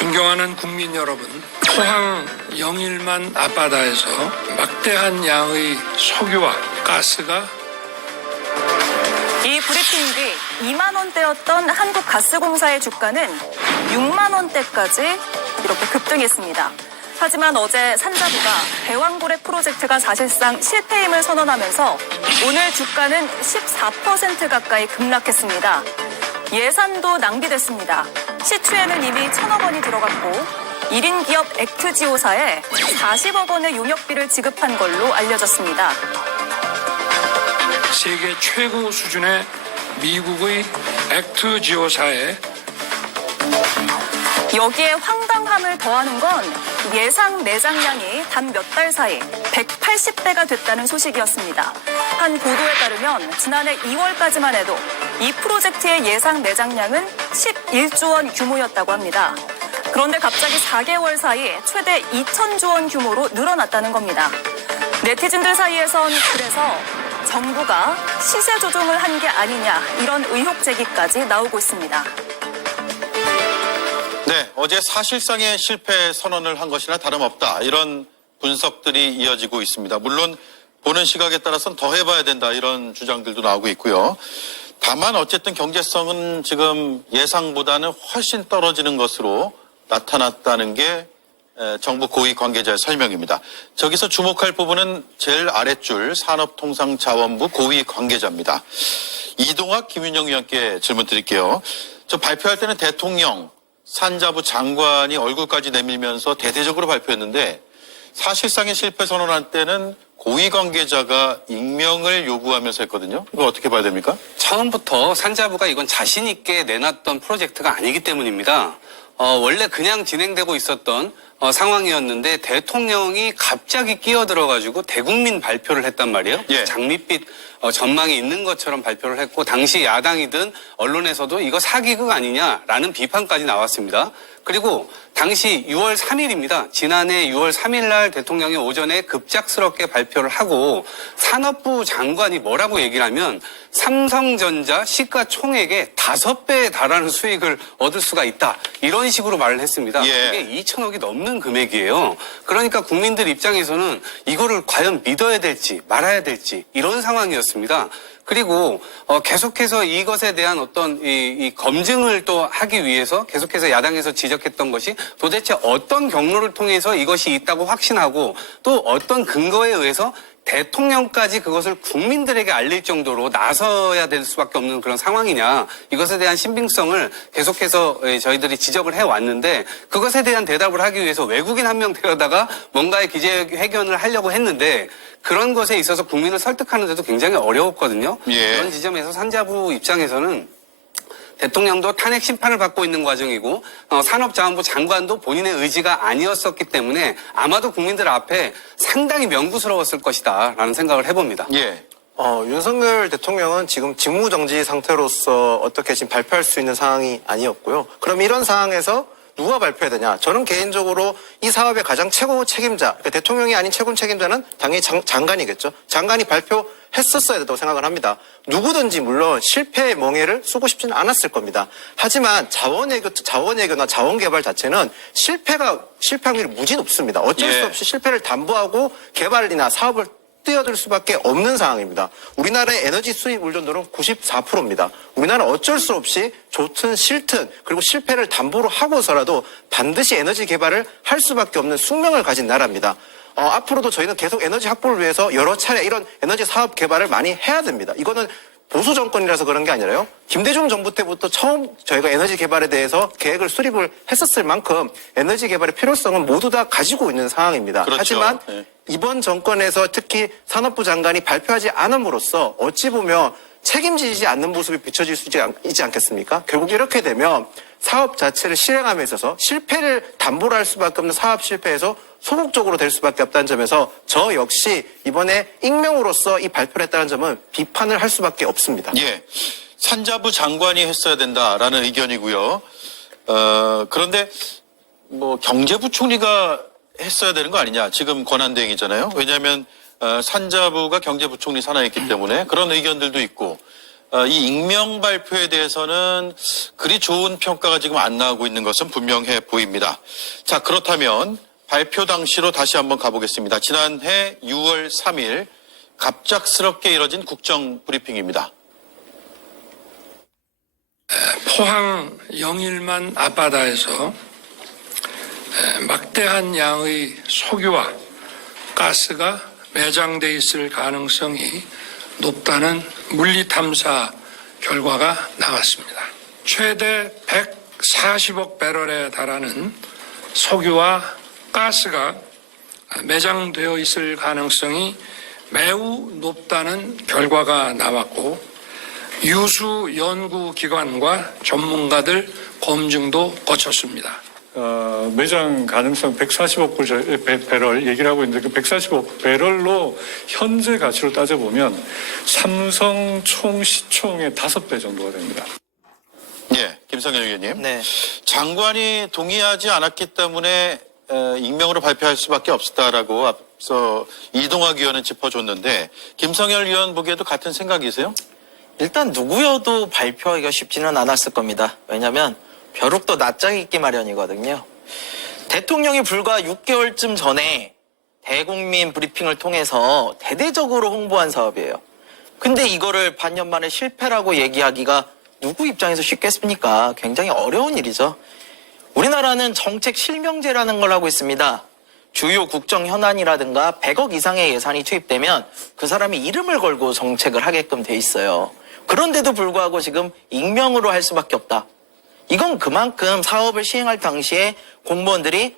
존경하는 국민 여러분, 포항 영일만 앞바다에서 막대한 양의 석유와 가스가 이 브리핑 뒤 2만 원대였던 한국가스공사의 주가는 6만 원대까지 이렇게 급등했습니다. 하지만 어제 산자부가 대왕고래 프로젝트가 사실상 실패임을 선언하면서 오늘 주가는 14% 가까이 급락했습니다. 예산도 낭비됐습니다. 시추에는 이미 1,000억 원이 들어갔고 1인 기업 액트지오사에 40억 원의 용역비를 지급한 걸로 알려졌습니다. 세계 최고 수준의 미국의 액트지오사에 여기에 황당함을 더하는 건 예상 매장량이 단 몇 달 사이 180배가 됐다는 소식이었습니다. 한 보도에 따르면 지난해 2월까지만 해도 이 프로젝트의 예상 매장량은 11조 원 규모였다고 합니다. 그런데 갑자기 4개월 사이 최대 2,000조 원 규모로 늘어났다는 겁니다. 네티즌들 사이에선 그래서 정부가 시세 조종을 한 게 아니냐 이런 의혹 제기까지 나오고 있습니다. 네, 어제 사실상의 실패 선언을 한 것이나 다름없다. 이런 분석들이 이어지고 있습니다. 물론 보는 시각에 따라서는 더 해봐야 된다. 이런 주장들도 나오고 있고요. 다만 어쨌든 경제성은 지금 예상보다는 훨씬 떨어지는 것으로 나타났다는 게 정부 고위 관계자의 설명입니다. 저기서 주목할 부분은 제일 아랫줄 산업통상자원부 고위 관계자입니다. 이동학 김윤영 위원께 질문 드릴게요. 저 발표할 때는 대통령, 산자부 장관이 얼굴까지 내밀면서 대대적으로 발표했는데 사실상의 실패 선언할 때는 고위 관계자가 익명을 요구하면서 했거든요. 이거 어떻게 봐야 됩니까? 처음부터 산자부가 이건 자신 있게 내놨던 프로젝트가 아니기 때문입니다. 원래 그냥 진행되고 있었던 상황이었는데 대통령이 갑자기 끼어들어가지고 대국민 발표를 했단 말이에요. 예. 장밋빛 전망이 있는 것처럼 발표를 했고 당시 야당이든 언론에서도 이거 사기극 아니냐라는 비판까지 나왔습니다. 그리고 당시 6월 3일입니다. 지난해 6월 3일 날 대통령이 오전에 급작스럽게 발표를 하고 산업부 장관이 뭐라고 얘기를 하면 삼성전자 시가총액의 5배에 달하는 수익을 얻을 수가 있다. 이런 식으로 말을 했습니다. 예. 이게 2천억이 넘는 금액이에요. 그러니까 국민들 입장에서는 이거를 과연 믿어야 될지 말아야 될지 이런 상황이었습니다. 그리고 계속해서 이것에 대한 어떤 이 검증을 또 하기 위해서 계속해서 야당에서 지적했던 것이 도대체 어떤 경로를 통해서 이것이 있다고 확신하고 또 어떤 근거에 의해서 대통령까지 그것을 국민들에게 알릴 정도로 나서야 될 수밖에 없는 그런 상황이냐. 이것에 대한 신빙성을 계속해서 저희들이 지적을 해왔는데 그것에 대한 대답을 하기 위해서 외국인 한 명 데려다가 뭔가의 기자회견을 하려고 했는데 그런 것에 있어서 국민을 설득하는 데도 굉장히 어려웠거든요. 예. 그런 지점에서 산자부 입장에서는 대통령도 탄핵 심판을 받고 있는 과정이고 산업자원부 장관도 본인의 의지가 아니었었기 때문에 아마도 국민들 앞에 상당히 명구스러웠을 것이다 라는 생각을 해봅니다. 예. 윤석열 대통령은 지금 직무정지 상태로서 어떻게 지금 발표할 수 있는 상황이 아니었고요. 그럼 이런 상황에서 누가 발표해야 되냐? 저는 개인적으로 이 사업의 가장 최고 책임자, 그러니까 대통령이 아닌 최고 책임자는 당연히 장관이겠죠. 장관이 발표했었어야 된다고 생각을 합니다. 누구든지 물론 실패의 멍해를 쓰고 싶지는 않았을 겁니다. 하지만 자원외교나 자원개발 자체는 실패 확률이 무지 높습니다. 어쩔 수 없이 실패를 담보하고 개발이나 사업을 뛰어들 수밖에 없는 상황입니다. 우리나라의 에너지 수입 의존도는 94%입니다. 우리나라는 어쩔 수 없이 좋든 싫든 그리고 실패를 담보로 하고서라도 반드시 에너지 개발을 할 수밖에 없는 숙명을 가진 나라입니다. 앞으로도 저희는 계속 에너지 확보를 위해서 여러 차례 이런 에너지 사업 개발을 많이 해야 됩니다. 이거는 보수 정권이라서 그런 게 아니라요. 김대중 정부 때부터 처음 저희가 에너지 개발에 대해서 계획을 수립을 했었을 만큼 에너지 개발의 필요성은 모두 다 가지고 있는 상황입니다. 그렇죠. 하지만 네. 이번 정권에서 특히 산업부 장관이 발표하지 않음으로써 어찌 보면 책임지지 않는 모습이 비춰질 수 있지 않겠습니까? 결국 이렇게 되면 사업 자체를 실행함에 있어서 실패를 담보로 할 수밖에 없는 사업 실패에서 소극적으로 될 수밖에 없다는 점에서 저 역시 이번에 익명으로서 이 발표를 했다는 점은 비판을 할 수밖에 없습니다. 예. 산자부 장관이 했어야 된다라는 의견이고요. 그런데 뭐 경제부총리가 했어야 되는 거 아니냐. 지금 권한대행이잖아요. 왜냐하면 산자부가 경제부총리 산하에 있기 때문에 그런 의견들도 있고 이 익명 발표에 대해서는 그리 좋은 평가가 지금 안 나오고 있는 것은 분명해 보입니다. 자, 그렇다면 발표 당시로 다시 한번 가보겠습니다. 지난해 6월 3일 갑작스럽게 이뤄진 국정 브리핑입니다. 포항 영일만 앞바다에서 막대한 양의 석유와 가스가 매장돼 있을 가능성이 높다는 물리탐사 결과가 나왔습니다. 최대 140억 배럴에 달하는 석유와 가스가 매장되어 있을 가능성이 매우 높다는 결과가 나왔고 유수 연구기관과 전문가들 검증도 거쳤습니다. 매장 가능성 140억 배럴 얘기를 하고 있는데 그 140억 배럴로 현재 가치로 따져보면 삼성 총 시총의 5배 정도가 됩니다. 예, 김성현 의원님. 네. 장관이 동의하지 않았기 때문에 익명으로 발표할 수밖에 없었다라고 앞서 이동학 의원은 짚어줬는데 김성현 의원 보기에도 같은 생각이세요? 일단 누구여도 발표하기가 쉽지는 않았을 겁니다. 왜냐하면 벼룩도 낯짝이 있기 마련이거든요. 대통령이 불과 6개월쯤 전에 대국민 브리핑을 통해서 대대적으로 홍보한 사업이에요. 근데 이거를 반년 만에 실패라고 얘기하기가 누구 입장에서 쉽겠습니까? 굉장히 어려운 일이죠. 우리나라는 정책 실명제라는 걸 하고 있습니다. 주요 국정 현안이라든가 100억 이상의 예산이 투입되면 그 사람이 이름을 걸고 정책을 하게끔 돼 있어요. 그런데도 불구하고 지금 익명으로 할 수밖에 없다. 이건 그만큼 사업을 시행할 당시에 공무원들이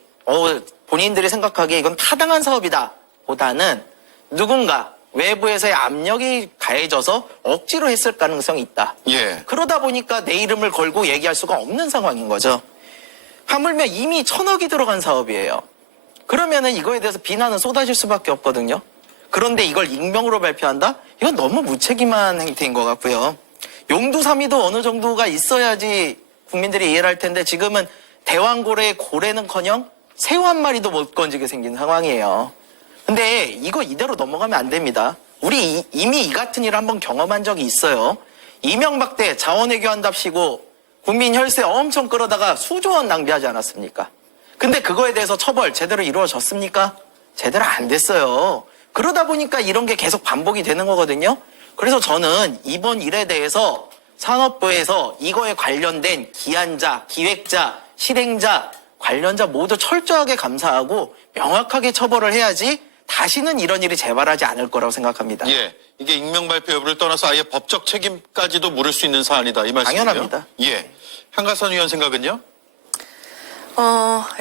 본인들이 생각하기에 이건 타당한 사업이다 보다는 누군가 외부에서의 압력이 가해져서 억지로 했을 가능성이 있다. 예. 그러다 보니까 내 이름을 걸고 얘기할 수가 없는 상황인 거죠. 하물며 이미 1,000억이 들어간 사업이에요. 그러면은 이거에 대해서 비난은 쏟아질 수밖에 없거든요. 그런데 이걸 익명으로 발표한다? 이건 너무 무책임한 행태인 것 같고요. 용두사미도 어느 정도가 있어야지 국민들이 이해를 할 텐데 지금은 대왕고래의 고래는커녕 새우 한 마리도 못 건지게 생긴 상황이에요. 근데 이거 이대로 넘어가면 안 됩니다. 우리 이미 이 같은 일을 한번 경험한 적이 있어요. 이명박 때 자원외교한답시고 국민 혈세 엄청 끌어다가 수조 원 낭비하지 않았습니까? 근데 그거에 대해서 처벌 제대로 이루어졌습니까? 제대로 안 됐어요. 그러다 보니까 이런 게 계속 반복이 되는 거거든요. 그래서 저는 이번 일에 대해서 산업부에서 이거에 관련된 기한자, 기획자, 실행자, 관련자 모두 철저하게 감사하고 명확하게 처벌을 해야지 다시는 이런 일이 재발하지 않을 거라고 생각합니다. 예. 이게 익명 발표 여부를 떠나서 아예 법적 책임까지도 물을 수 있는 사안이다. 이 말씀이요? 당연합니다. 예. 한가선 의원 생각은요?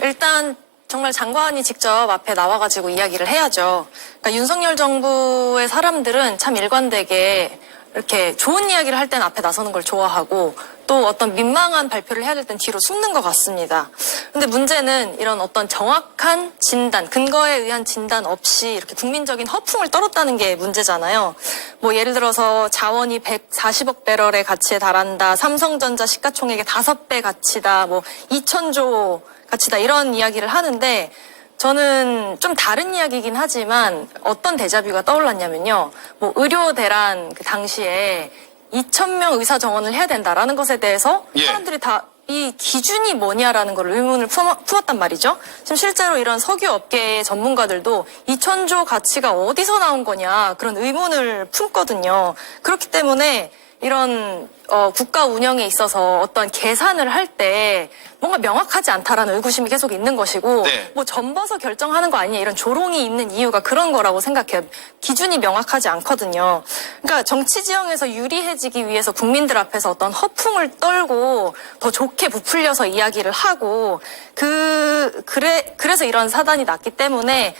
일단 정말 장관이 직접 앞에 나와가지고 이야기를 해야죠. 그러니까 윤석열 정부의 사람들은 참 일관되게 이렇게 좋은 이야기를 할 때는 앞에 나서는 걸 좋아하고 또 어떤 민망한 발표를 해야 될 땐 뒤로 숨는 것 같습니다. 근데 문제는 이런 어떤 정확한 진단, 근거에 의한 진단 없이 이렇게 국민적인 허풍을 떨었다는 게 문제잖아요. 뭐 예를 들어서 자원이 140억 배럴의 가치에 달한다, 삼성전자 시가총액의 5배 가치다, 뭐 2,000조 가치다 이런 이야기를 하는데 저는 좀 다른 이야기이긴 하지만 어떤 데자뷰가 떠올랐냐면요. 뭐 의료 대란 그 당시에 2,000명 의사 정원을 해야 된다라는 것에 대해서 예. 사람들이 다 이 기준이 뭐냐라는 걸 의문을 품었단 말이죠. 지금 실제로 이런 석유 업계의 전문가들도 2,000조 가치가 어디서 나온 거냐 그런 의문을 품거든요. 그렇기 때문에 이런 국가 운영에 있어서 어떤 계산을 할 때 뭔가 명확하지 않다라는 의구심이 계속 있는 것이고 네. 뭐 전버서 결정하는 거 아니냐 이런 조롱이 있는 이유가 그런 거라고 생각해요. 기준이 명확하지 않거든요. 그러니까 정치 지형에서 유리해지기 위해서 국민들 앞에서 어떤 허풍을 떨고 더 좋게 부풀려서 이야기를 하고 그래서 이런 사단이 났기 때문에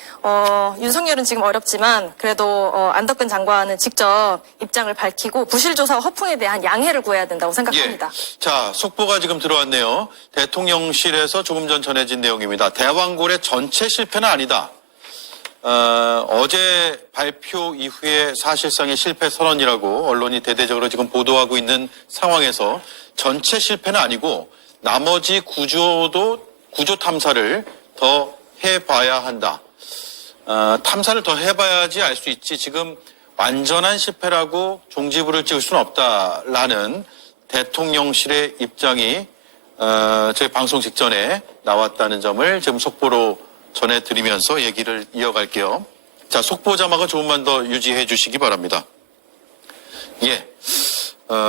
윤석열은 지금 어렵지만 그래도 안덕근 장관은 직접 입장을 밝히고 부실조사와 허풍에 대한 양해를 구해야 된다고 생각합니다. 예. 자, 속보가 지금 들어왔네요. 대통령실에서 조금 전 전해진 내용입니다. 대왕고래 전체 실패는 아니다. 어제 발표 이후에 사실상의 실패 선언이라고 언론이 대대적으로 지금 보도하고 있는 상황에서 전체 실패는 아니고 나머지 구조 탐사를 더 해봐야 한다. 탐사를 더 해봐야지 알 수 있지. 지금 완전한 실패라고 종지부를 찍을 수는 없다라는 대통령실의 입장이 저희 방송 직전에 나왔다는 점을 지금 속보로 전해드리면서 얘기를 이어갈게요. 자, 속보 자막을 조금만 더 유지해 주시기 바랍니다. 예,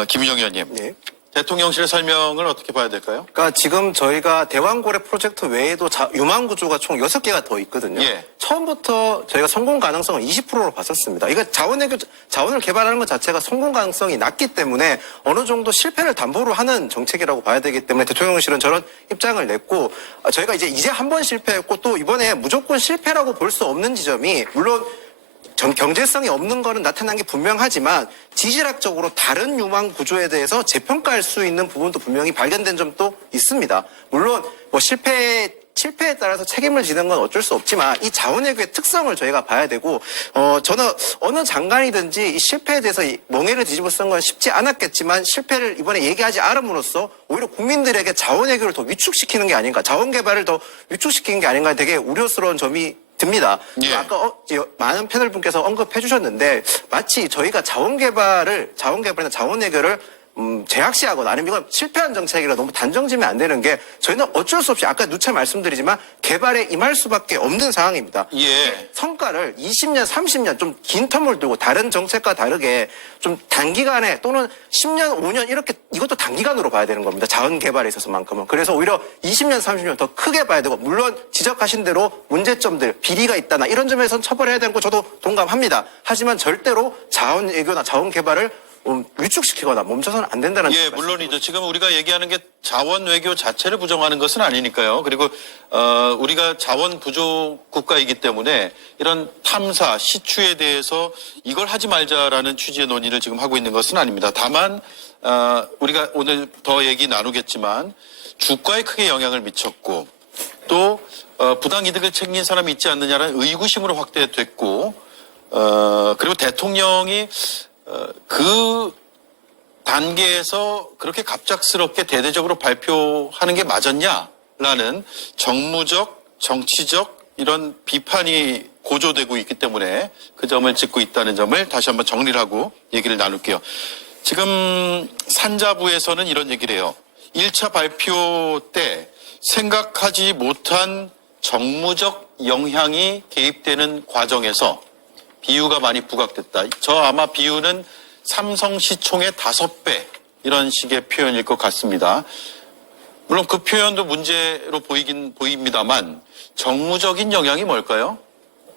김윤영 의원님. 네. 대통령실의 설명을 어떻게 봐야 될까요? 그러니까 지금 저희가 대왕고래 프로젝트 외에도 유망 구조가 총 6개가 더 있거든요. 예. 처음부터 저희가 성공 가능성을 20%로 봤었습니다. 이거 자원을 개발하는 것 자체가 성공 가능성이 낮기 때문에 어느 정도 실패를 담보로 하는 정책이라고 봐야 되기 때문에 대통령실은 저런 입장을 냈고, 저희가 이제 한 번 실패했고 또 이번에 무조건 실패라고 볼 수 없는 지점이, 물론 경제성이 없는 거는 나타난 게 분명하지만 지질학적으로 다른 유망 구조에 대해서 재평가할 수 있는 부분도 분명히 발견된 점도 있습니다. 물론 뭐 실패에 따라서 책임을 지는 건 어쩔 수 없지만 이 자원외교의 특성을 저희가 봐야 되고, 저는 어느 장관이든지 이 실패에 대해서 멍에를 뒤집어 쓴 건 쉽지 않았겠지만 실패를 이번에 얘기하지 않음으로써 오히려 국민들에게 자원외교를 더 위축시키는 게 아닌가, 자원개발을 더 위축시키는 게 아닌가 되게 우려스러운 점이 듭니다. 예. 아까 많은 패널 분께서 언급해 주셨는데 마치 저희가 자원개발이나 자원외교를 제약시하거나 아니면 이건 실패한 정책이라 너무 단정지면 안 되는 게, 저희는 어쩔 수 없이 아까 누차 말씀드리지만 개발에 임할 수밖에 없는 상황입니다. 예. 성과를 20년, 30년 좀 긴 텀을 두고 다른 정책과 다르게 좀 단기간에 또는 10년, 5년 이렇게, 이것도 단기간으로 봐야 되는 겁니다. 자원 개발에 있어서만큼은. 그래서 오히려 20년, 30년 더 크게 봐야 되고, 물론 지적하신 대로 문제점들, 비리가 있다나 이런 점에서는 처벌해야 되는 거 저도 동감합니다. 하지만 절대로 자원 외교나 자원 개발을 위축시키거나 멈춰서는 안 된다는. 예, 물론이죠. 지금 우리가 얘기하는 게 자원 외교 자체를 부정하는 것은 아니니까요. 그리고 우리가 자원 부족 국가이기 때문에 이런 탐사, 시추에 대해서 이걸 하지 말자라는 취지의 논의를 지금 하고 있는 것은 아닙니다. 다만 우리가 오늘 더 얘기 나누겠지만 주가에 크게 영향을 미쳤고, 또 부당 이득을 챙긴 사람이 있지 않느냐라는 의구심으로 확대됐고, 그리고 대통령이 그 단계에서 그렇게 갑작스럽게 대대적으로 발표하는 게 맞았냐라는 정무적, 정치적 이런 비판이 고조되고 있기 때문에 그 점을 짚고 있다는 점을 다시 한번 정리를 하고 얘기를 나눌게요. 지금 산자부에서는 이런 얘기를 해요. 1차 발표 때 생각하지 못한 정무적 영향이 개입되는 과정에서 비유가 많이 부각됐다. 저 아마 비유는 삼성시총의 5배 이런 식의 표현일 것 같습니다. 물론 그 표현도 문제로 보입니다만 정무적인 영향이 뭘까요?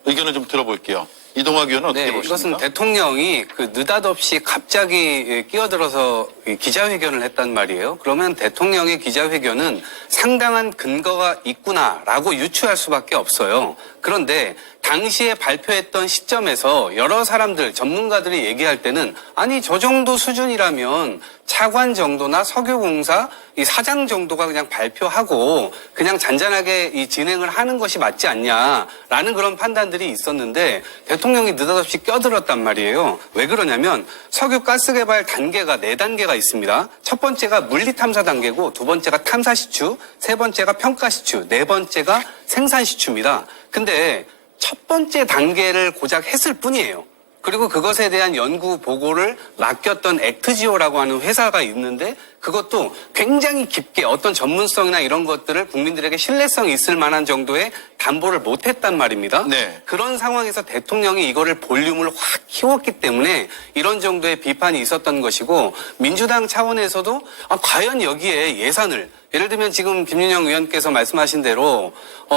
의견을 좀 들어볼게요. 이동학 의원은 어떻게 보십니까? 이것은 대통령이 느닷없이 갑자기 끼어들어서 기자회견을 했단 말이에요. 그러면 대통령의 기자회견은 상당한 근거가 있구나라고 유추할 수밖에 없어요. 그런데 당시에 발표했던 시점에서 여러 사람들, 전문가들이 얘기할 때는 아니 저 정도 수준이라면 차관 정도나 석유공사 이 사장 정도가 그냥 발표하고 그냥 잔잔하게 이 진행을 하는 것이 맞지 않냐라는 그런 판단들이 있었는데 대통령이 느닷없이 껴들었단 말이에요. 왜 그러냐면 석유 가스 개발 단계가 4단계가 있습니다. 첫 번째가 물리 탐사 단계고, 두 번째가 탐사 시추, 세 번째가 평가 시추, 네 번째가 생산 시추입니다. 근데 첫 번째 단계를 고작 했을 뿐이에요. 그리고 그것에 대한 연구 보고를 맡겼던 액트지오라고 하는 회사가 있는데 그것도 굉장히 깊게 어떤 전문성이나 이런 것들을 국민들에게 신뢰성이 있을 만한 정도의 담보를 못했단 말입니다. 네. 그런 상황에서 대통령이 이거를 볼륨을 확 키웠기 때문에 이런 정도의 비판이 있었던 것이고, 민주당 차원에서도 과연 여기에 예산을, 예를 들면 지금 김윤영 의원께서 말씀하신 대로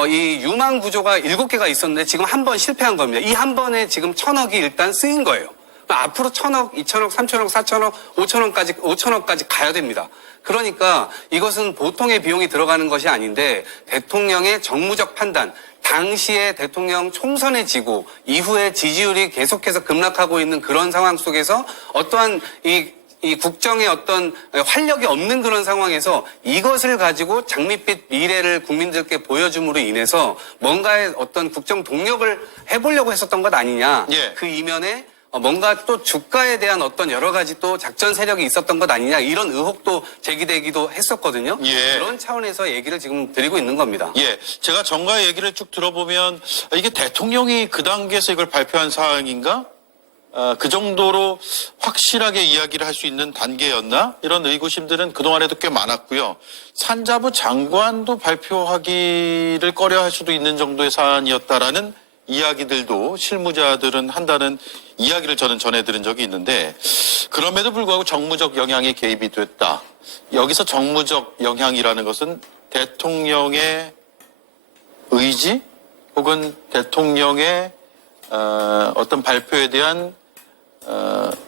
이 유망 구조가 7개가 있었는데 지금 한 번 실패한 겁니다. 이 한 번에 지금 1,000억이 일단 쓰인 거예요. 앞으로 1,000억, 2,000억, 3,000억, 4,000억, 5,000억까지 가야 됩니다. 그러니까 이것은 보통의 비용이 들어가는 것이 아닌데 대통령의 정무적 판단, 당시에 대통령 총선에 지고 이후에 지지율이 계속해서 급락하고 있는 그런 상황 속에서 어떠한 이 국정의 어떤 활력이 없는 그런 상황에서 이것을 가지고 장밋빛 미래를 국민들께 보여줌으로 인해서 뭔가의 어떤 국정 동력을 해보려고 했었던 것 아니냐. 예. 그 이면에 뭔가 또 주가에 대한 어떤 여러 가지 또 작전 세력이 있었던 것 아니냐, 이런 의혹도 제기되기도 했었거든요. 예. 그런 차원에서 얘기를 지금 드리고 있는 겁니다. 예, 제가 정가의 얘기를 쭉 들어보면 이게 대통령이 그 단계에서 이걸 발표한 사항인가? 그 정도로 확실하게 이야기를 할 수 있는 단계였나? 이런 의구심들은 그동안에도 꽤 많았고요. 산자부 장관도 발표하기를 꺼려할 수도 있는 정도의 사안이었다라는 이야기들도 실무자들은 한다는 이야기를 저는 전해들은 적이 있는데, 그럼에도 불구하고 정무적 영향이 개입이 됐다. 여기서 정무적 영향이라는 것은 대통령의 의지 혹은 대통령의 어떤 발표에 대한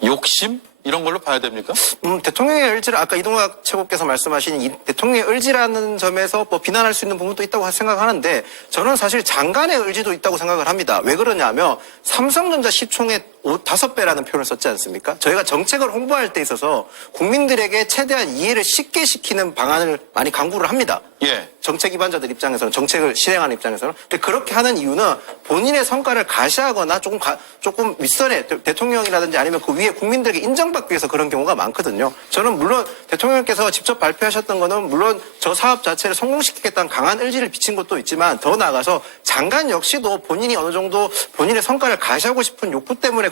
욕심 이런 걸로 봐야 됩니까? 대통령의 의지를 아까 이동학 최고께서 말씀하신 이 대통령의 의지라는 점에서 뭐 비난할 수 있는 부분도 있다고 생각하는데, 저는 사실 장관의 의지도 있다고 생각을 합니다. 왜 그러냐면 삼성전자 시총의 5배라는 표현을 썼지 않습니까? 저희가 정책을 홍보할 때 있어서 국민들에게 최대한 이해를 쉽게 시키는 방안을 많이 강구를 합니다. 예. 정책 기반자들 입장에서는, 정책을 실행하는 입장에서는. 근데 그렇게 하는 이유는 본인의 성과를 가시하거나 조금 윗선에 대통령이라든지 아니면 그 위에 국민들에게 인정받기 위해서 그런 경우가 많거든요. 저는 물론 대통령께서 직접 발표하셨던 거는 물론 저 사업 자체를 성공시키겠다는 강한 의지를 비친 것도 있지만, 더 나아가서 장관 역시도 본인이 어느 정도 본인의 성과를 가시하고 싶은 욕구 때문에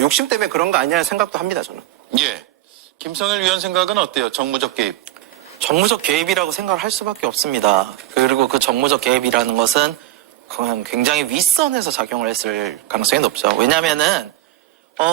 욕심 때문에 그런 거 아니냐는 생각도 합니다, 저는. 예. 김성일 위원 생각은 어때요? 정무적 개입. 정무적 개입이라고 생각을 할 수밖에 없습니다. 그리고 그 정무적 개입이라는 것은 그냥 굉장히 윗선에서 작용을 했을 가능성이 높죠. 왜냐면은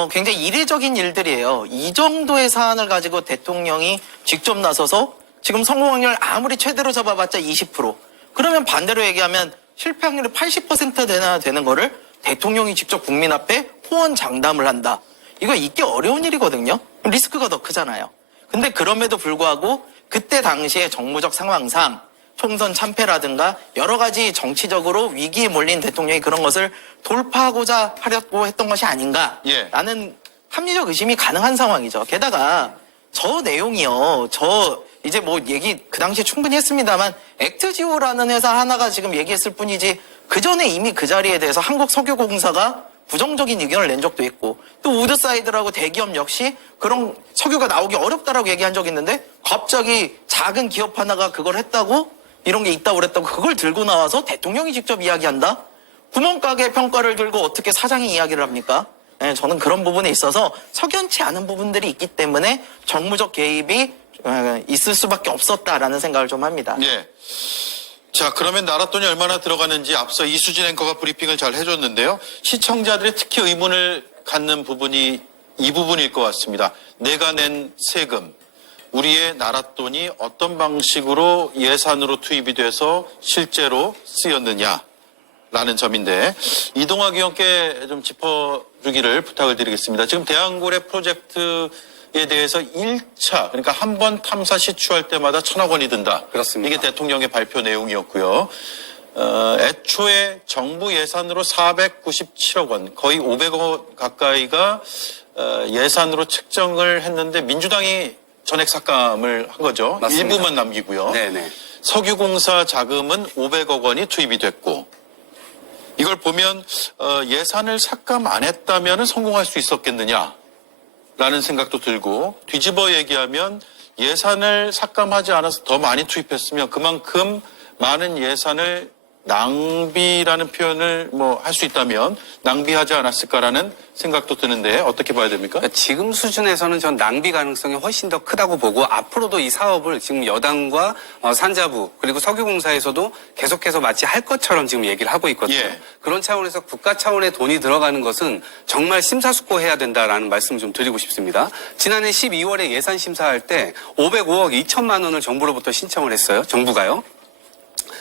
굉장히 이례적인 일들이에요. 이 정도의 사안을 가지고 대통령이 직접 나서서 지금 성공 확률 아무리 최대로 잡아봤자 20%. 그러면 반대로 얘기하면 실패 확률이 80% 되는 거를 대통령이 직접 국민 앞에 호언장담을 한다. 이거 있기 어려운 일이거든요. 리스크가 더 크잖아요. 근데 그럼에도 불구하고 그때 당시에 정무적 상황상 총선 참패라든가 여러 가지 정치적으로 위기에 몰린 대통령이 그런 것을 돌파하고자 하려고 했던 것이 아닌가라는 합리적 의심이 가능한 상황이죠. 게다가 저 내용이요. 이제 뭐 얘기 그 당시에 충분히 했습니다만 액트지오라는 회사 하나가 지금 얘기했을 뿐이지 그 전에 이미 그 자리에 대해서 한국석유공사가 부정적인 의견을 낸 적도 있고, 또 우드사이드라고 대기업 역시 그런 석유가 나오기 어렵다라고 얘기한 적이 있는데 갑자기 작은 기업 하나가 그걸 했다고, 이런 게 있다고 그랬다고 그걸 들고 나와서 대통령이 직접 이야기한다? 구멍가게 평가를 들고 어떻게 사장이 이야기를 합니까? 네, 저는 그런 부분에 있어서 석연치 않은 부분들이 있기 때문에 정무적 개입이 있을 수밖에 없었다라는 생각을 좀 합니다. 예. 자, 그러면 나라 돈이 얼마나 들어가는지 앞서 이수진 앵커가 브리핑을 잘 해줬는데요. 시청자들이 특히 의문을 갖는 부분이 이 부분일 것 같습니다. 내가 낸 세금, 우리의 나라 돈이 어떤 방식으로 예산으로 투입이 돼서 실제로 쓰였느냐라는 점인데, 이동학 의원께 좀 짚어주기를 부탁을 드리겠습니다. 지금 대한고래 프로젝트에 대해서 1차, 그러니까 한 번 탐사 시추할 때마다 1,000억 원이 든다. 그렇습니다. 이게 대통령의 발표 내용이었고요. 애초에 정부 예산으로 497억 원, 거의 500억 원 가까이가 예산으로 책정을 했는데 민주당이 전액 삭감을 한 거죠. 맞습니다. 일부만 남기고요. 네네. 석유공사 자금은 500억 원이 투입이 됐고, 이걸 보면 예산을 삭감 안 했다면 성공할 수 있었겠느냐 라는 생각도 들고, 뒤집어 얘기하면 예산을 삭감하지 않아서 더 많이 투입했으면 그만큼 많은 예산을 낭비라는 표현을 할 수 있다면 낭비하지 않았을까라는 생각도 드는데, 어떻게 봐야 됩니까? 그러니까 지금 수준에서는 전 낭비 가능성이 훨씬 더 크다고 보고, 앞으로도 이 사업을 지금 여당과 산자부 그리고 석유공사에서도 계속해서 마치 할 것처럼 지금 얘기를 하고 있거든요. 예. 그런 차원에서 국가 차원의 돈이 들어가는 것은 정말 심사숙고해야 된다라는 말씀을 좀 드리고 싶습니다. 지난해 12월에 예산 심사할 때 505억 2천만 원을 정부로부터 신청을 했어요. 정부가요.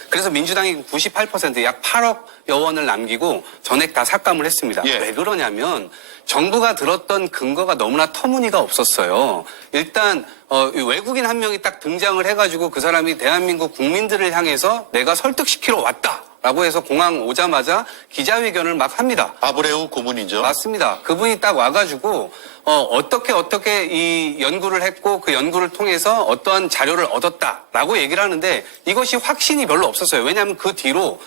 그래서 민주당이 98% 약 8억여 원을 남기고 전액 다 삭감을 했습니다. 예. 왜 그러냐면 정부가 들었던 근거가 너무나 터무니가 없었어요. 일단 외국인 한 명이 딱 등장을 해가지고 그 사람이 대한민국 국민들을 향해서 내가 설득시키러 왔다라고 해서 공항 오자마자 기자회견을 막 합니다. 아브레우 고문이죠. 맞습니다. 그분이 딱 와가지고 어떻게 이 연구를 했고 그 연구를 통해서 어떠한 자료를 얻었다라고 얘기를 하는데, 이것이 확신이 별로 없었어요. 왜냐하면 그 뒤로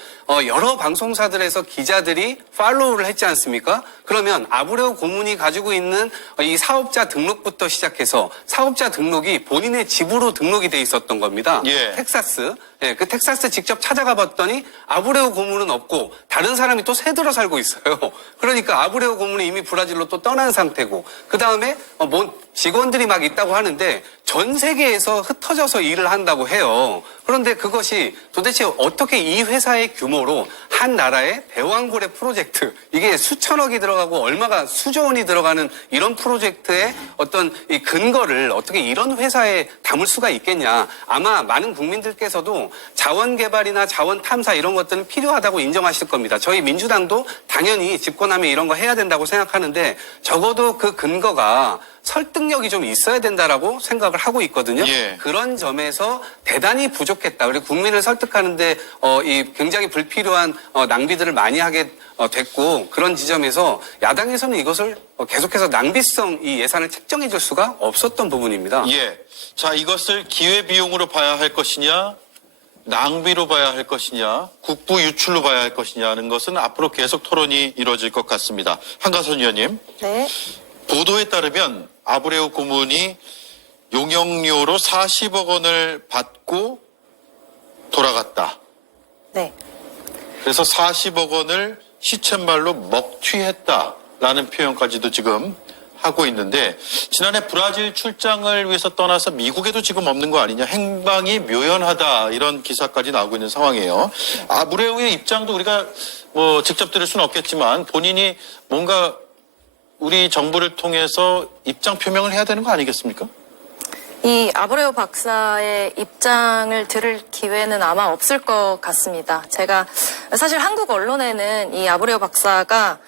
여러 방송사들에서 기자들이 팔로우를 했지 않습니까? 그러면 아브레우 고문이 가지고 있는 이 사업자 등록부터 시작해서 사업자 등록 등록이 본인의 집으로 등록이 돼 있었던 겁니다. 예. 텍사스. 예, 그 텍사스 직접 찾아가 봤더니 아브레오 고문은 없고 다른 사람이 또 새들어 살고 있어요. 그러니까 아브레오 고문은 이미 브라질로 또 떠난 상태고 그 다음에 직원들이 막 있다고 하는데 전 세계에서 흩어져서 일을 한다고 해요. 그런데 그것이 도대체 어떻게 이 회사의 규모로 한 나라의 대왕고래 프로젝트, 이게 수천억이 들어가고 얼마가 수조 원이 들어가는 이런 프로젝트의 어떤 이 근거를 어떻게 이런 회사에 담을 수가 있겠냐. 아마 많은 국민들께서도 자원 개발이나 자원 탐사 이런 것들은 필요하다고 인정하실 겁니다. 저희 민주당도 당연히 집권하면 이런 거 해야 된다고 생각하는데 적어도 그 근거가 설득력이 좀 있어야 된다라고 생각을 하고 있거든요. 예. 그런 점에서 대단히 부족했다. 그리고 국민을 설득하는데 이 굉장히 불필요한 낭비들을 많이 하게 됐고 그런 지점에서 야당에서는 이것을 계속해서 낭비성 이 예산을 책정해 줄 수가 없었던 부분입니다. 예. 자, 이것을 기회비용으로 봐야 할 것이냐, 낭비로 봐야 할 것이냐, 국부 유출로 봐야 할 것이냐 하는 것은 앞으로 계속 토론이 이루어질 것 같습니다. 한가선 의원님. 네. 보도에 따르면 아브레오 고문이 용역료로 40억 원을 받고 돌아갔다. 네. 그래서 40억 원을 시쳇말로 먹튀했다라는 표현까지도 지금 하고 있는데 지난해 브라질 출장을 위해서 떠나서 미국에도 지금 없는 거 아니냐, 행방이 묘연하다, 이런 기사까지 나오고 있는 상황이에요. 아브레오의 입장도 우리가 뭐 직접 들을 수는 없겠지만 본인이 뭔가 우리 정부를 통해서 입장 표명을 해야 되는 거 아니겠습니까? 이 아브레오 박사의 입장을 들을 기회는 아마 없을 것 같습니다. 제가 사실 한국 언론에는 이 아브레오 박사가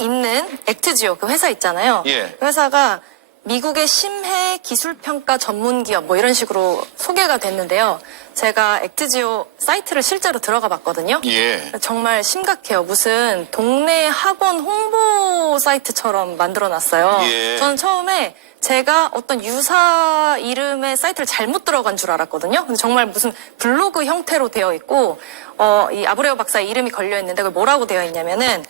있는 액트지오 그 회사 있잖아요. 예. 그 회사가 미국의 심해 기술평가 전문기업 뭐 이런 식으로 소개가 됐는데요. 제가 액트지오 사이트를 실제로 들어가 봤거든요. 예. 정말 심각해요. 무슨 동네 학원 홍보 사이트처럼 만들어놨어요. 예. 저는 처음에 제가 어떤 유사 이름의 사이트를 잘못 들어간 줄 알았거든요. 근데 정말 무슨 블로그 형태로 되어 있고, 이 아브레오 박사의 이름이 걸려 있는데 그게 뭐라고 되어 있냐면은,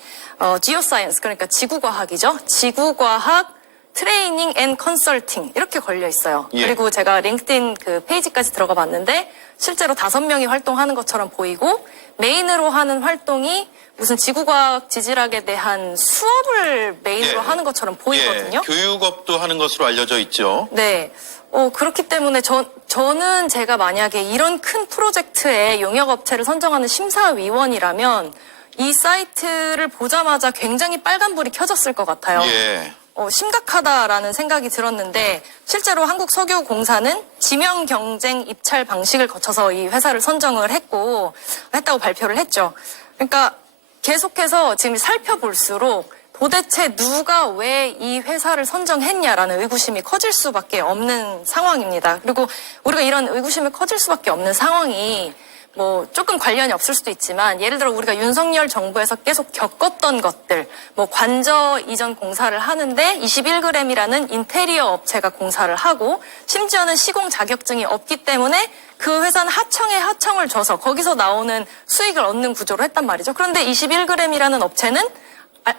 지오사이언스, 그러니까 지구과학이죠. 지구과학 트레이닝 앤 컨설팅 이렇게 걸려 있어요. 예. 그리고 제가 링크드인 그 페이지까지 들어가 봤는데 실제로 5명이 활동하는 것처럼 보이고 메인으로 하는 활동이 무슨 지구과학 지질학에 대한 수업을 메인으로 예. 하는 것처럼 보이거든요. 예. 교육업도 하는 것으로 알려져 있죠. 네. 그렇기 때문에 저는 제가 만약에 이런 큰 프로젝트에 용역업체를 선정하는 심사위원이라면 이 사이트를 보자마자 굉장히 빨간불이 켜졌을 것 같아요. 예. 심각하다라는 생각이 들었는데 실제로 한국석유공사는 지명 경쟁 입찰 방식을 거쳐서 이 회사를 선정을 했다고 발표를 했죠. 그러니까 계속해서 지금 살펴볼수록 도대체 누가 왜 이 회사를 선정했냐라는 의구심이 커질 수밖에 없는 상황입니다. 그리고 우리가 이런 의구심이 커질 수밖에 없는 상황이 뭐 조금 관련이 없을 수도 있지만 예를 들어 우리가 윤석열 정부에서 계속 겪었던 것들, 뭐 관저 이전 공사를 하는데 21g이라는 인테리어 업체가 공사를 하고 심지어는 시공 자격증이 없기 때문에 그 회사는 하청에 하청을 줘서 거기서 나오는 수익을 얻는 구조로 했단 말이죠. 그런데 21g이라는 업체는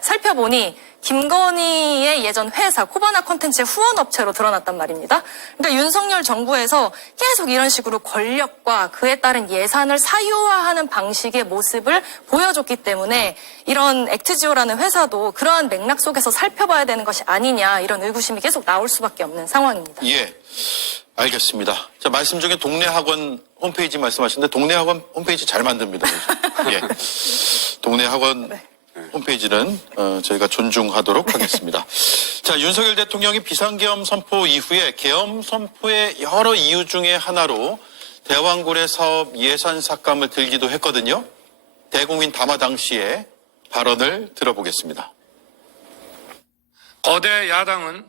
살펴보니 김건희의 예전 회사 코바나 콘텐츠의 후원업체로 드러났단 말입니다. 그러니까 윤석열 정부에서 계속 이런 식으로 권력과 그에 따른 예산을 사유화하는 방식의 모습을 보여줬기 때문에 이런 액트지오라는 회사도 그러한 맥락 속에서 살펴봐야 되는 것이 아니냐 이런 의구심이 계속 나올 수밖에 없는 상황입니다. 예. 알겠습니다. 자, 말씀 중에 동네 학원 홈페이지 말씀하셨는데 동네 학원 홈페이지 잘 만듭니다. 예. 동네 학원 홈페이지는 저희가 존중하도록 하겠습니다. 자, 윤석열 대통령이 비상계엄 선포 이후에 계엄 선포의 여러 이유 중에 하나로 대왕고래 사업 예산 삭감을 들기도 했거든요. 대국민 담화 당시의 발언을 들어보겠습니다. 거대 야당은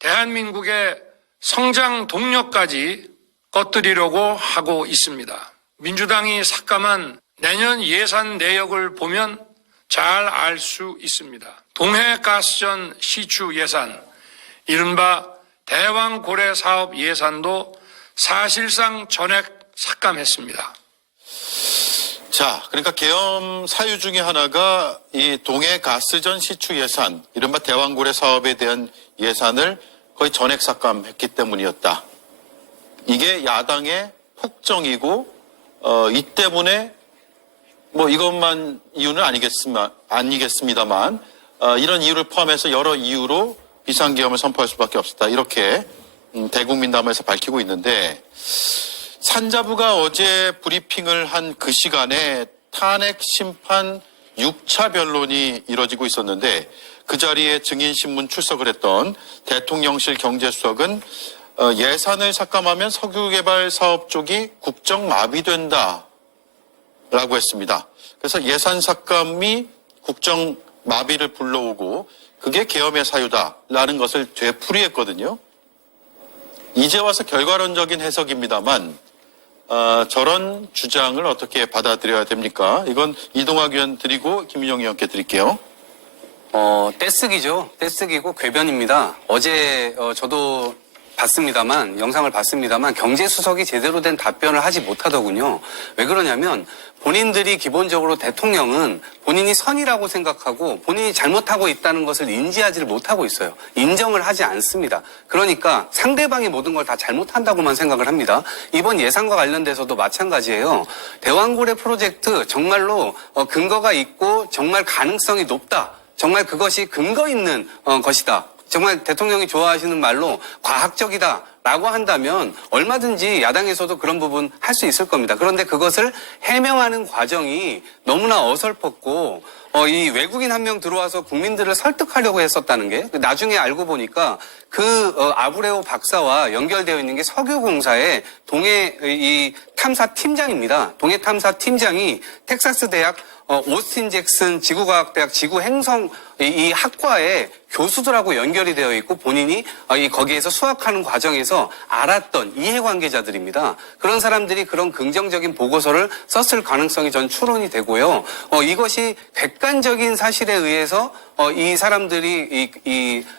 대한민국의 성장 동력까지 꺼뜨리려고 하고 있습니다. 민주당이 삭감한 내년 예산 내역을 보면 잘 알 수 있습니다. 동해가스전 시추 예산, 이른바 대왕고래 사업 예산도 사실상 전액 삭감했습니다. 자, 그러니까 계엄 사유 중에 하나가 이 동해가스전 시추 예산, 이른바 대왕고래 사업에 대한 예산을 거의 전액 삭감했기 때문이었다. 이게 야당의 폭정이고 이 때문에 뭐 이것만 이유는 아니겠습니다만 이런 이유를 포함해서 여러 이유로 비상계엄을 선포할 수밖에 없었다. 이렇게 대국민담에서 밝히고 있는데 산자부가 어제 브리핑을 한 그 시간에 탄핵 심판 6차 변론이 이뤄지고 있었는데 그 자리에 증인신문 출석을 했던 대통령실 경제수석은 예산을 삭감하면 석유개발 사업 쪽이 국정 마비된다 라고 했습니다. 그래서 예산 삭감이 국정 마비를 불러오고 그게 계엄의 사유다라는 것을 되풀이했거든요. 이제 와서 결과론적인 해석입니다만 저런 주장을 어떻게 받아들여야 됩니까? 이건 이동학 의원 드리고 김인영 의원께 드릴게요. 떼쓰기죠. 떼쓰기고 궤변입니다. 어제 저도 봤습니다만, 영상을 봤습니다만 경제수석이 제대로 된 답변을 하지 못하더군요. 왜 그러냐면 본인들이 기본적으로 대통령은 본인이 선이라고 생각하고 본인이 잘못하고 있다는 것을 인지하지를 못하고 있어요. 인정을 하지 않습니다. 그러니까 상대방이 모든 걸 다 잘못한다고만 생각을 합니다. 이번 예산과 관련돼서도 마찬가지예요. 대왕고래 프로젝트 정말로 근거가 있고 정말 가능성이 높다. 정말 그것이 근거 있는 것이다. 정말 대통령이 좋아하시는 말로 과학적이다 라고 한다면 얼마든지 야당에서도 그런 부분 할 수 있을 겁니다. 그런데 그것을 해명하는 과정이 너무나 어설펐고 이 외국인 한 명 들어와서 국민들을 설득하려고 했었다는 게 나중에 알고 보니까 그 아브레오 박사와 연결되어 있는 게 석유공사의 동해 이 탐사 팀장입니다. 동해 탐사 팀장이 텍사스 대학 오스틴 잭슨 지구과학대학 지구행성 이 학과의 교수들하고 연결이 되어 있고 본인이 거기에서 수학하는 과정에서 알았던 이해관계자들입니다. 그런 사람들이 그런 긍정적인 보고서를 썼을 가능성이 전 추론이 되고요. 이것이 객관적인 사실에 의해서 이 사람들이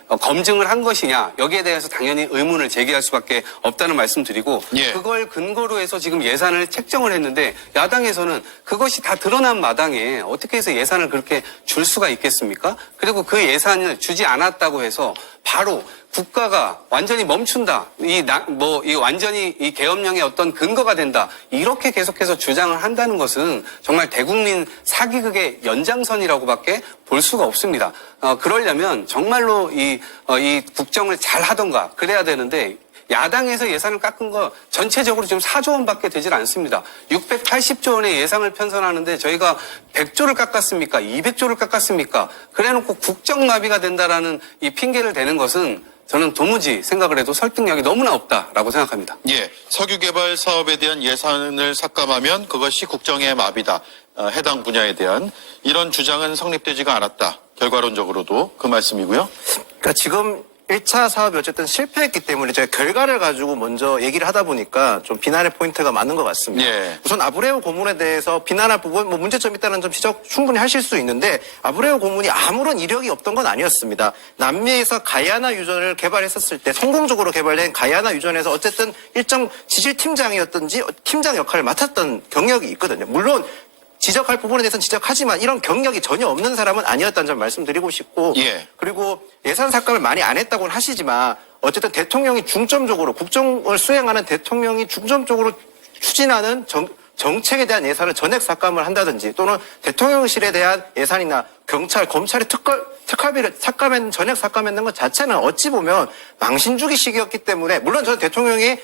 검증을 한 것이냐 여기에 대해서 당연히 의문을 제기할 수밖에 없다는 말씀드리고 예. 그걸 근거로 해서 지금 예산을 책정을 했는데 야당에서는 그것이 다 드러난 마당에 어떻게 해서 예산을 그렇게 줄 수가 있겠습니까? 그리고 그 예산을 주지 않았다고 해서 바로 국가가 완전히 멈춘다. 완전히 이 계엄령의 어떤 근거가 된다. 이렇게 계속해서 주장을 한다는 것은 정말 대국민 사기극의 연장선이라고밖에 볼 수가 없습니다. 그러려면 정말로 이 국정을 잘 하던가 그래야 되는데 야당에서 예산을 깎은 거 전체적으로 지금 4조 원밖에 되질 않습니다. 680조 원의 예상을 편성하는데 저희가 100조를 깎았습니까? 200조를 깎았습니까? 그래놓고 국정마비가 된다라는 이 핑계를 대는 것은 저는 도무지 생각을 해도 설득력이 너무나 없다라고 생각합니다. 예, 석유개발 사업에 대한 예산을 삭감하면 그것이 국정의 마비다. 해당 분야에 대한 이런 주장은 성립되지가 않았다. 결과론적으로도 그 말씀이고요. 그러니까 지금 1차 사업이 어쨌든 실패했기 때문에 제가 결과를 가지고 먼저 얘기를 하다 보니까 좀 비난의 포인트가 많은 것 같습니다. 예. 우선 아브레오 고문에 대해서 비난할 부분, 문제점이 있다는 점 지적 충분히 하실 수 있는데 아브레오 고문이 아무런 이력이 없던 건 아니었습니다. 남미에서 가야나 유전을 개발했었을 때 성공적으로 개발된 가야나 유전에서 어쨌든 일정 지질팀장이었든지 팀장 역할을 맡았던 경력이 있거든요. 물론 지적할 부분에 대해서는 지적하지만 이런 경력이 전혀 없는 사람은 아니었다는 점 말씀드리고 싶고 예. 그리고 예산 삭감을 많이 안 했다고는 하시지만 어쨌든 대통령이 중점적으로 국정을 수행하는 대통령이 중점적으로 추진하는 정책에 대한 예산을 전액 삭감을 한다든지 또는 대통령실에 대한 예산이나 경찰, 검찰의 특활비를 전액 삭감했는 것 자체는 어찌 보면 망신주기식이었기 때문에 물론 저는 대통령이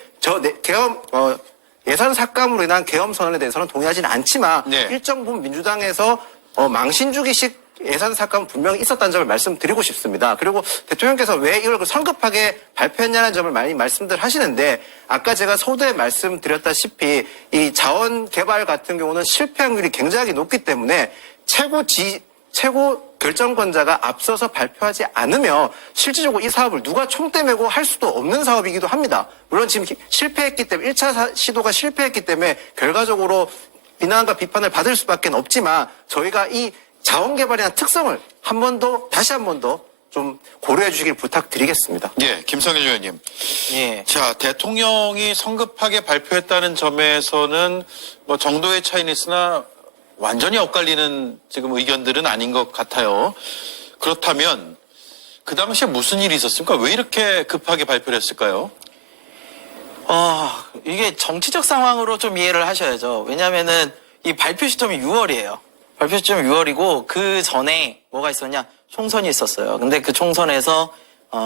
예산 삭감으로 인한 계엄 선언에 대해서는 동의하지는 않지만 네. 일정 부분 민주당에서 망신주기식 예산 삭감은 분명히 있었다는 점을 말씀드리고 싶습니다. 그리고 대통령께서 왜 이걸 성급하게 발표했냐는 점을 많이 말씀들 하시는데 아까 제가 소두에 말씀드렸다시피 이 자원 개발 같은 경우는 실패 확률이 굉장히 높기 때문에 최고 결정권자가 앞서서 발표하지 않으면 실질적으로 이 사업을 누가 총대 메고 할 수도 없는 사업이기도 합니다. 물론 지금 실패했기 때문에 1차 시도가 실패했기 때문에 결과적으로 비난과 비판을 받을 수밖에 없지만 저희가 이 자원개발이나 특성을 다시 한 번 더 좀 고려해 주시길 부탁드리겠습니다. 예, 김성일 의원님. 예. 자, 대통령이 성급하게 발표했다는 점에서는 뭐 정도의 차이는 있으나 완전히 엇갈리는 지금 의견들은 아닌 것 같아요. 그렇다면 그 당시에 무슨 일이 있었습니까? 왜 이렇게 급하게 발표를 했을까요? 이게 정치적 상황으로 좀 이해를 하셔야죠. 왜냐면은 이 발표 시점이 6월이에요. 발표 시점이 6월이고 그 전에 뭐가 있었냐? 총선이 있었어요. 근데 그 총선에서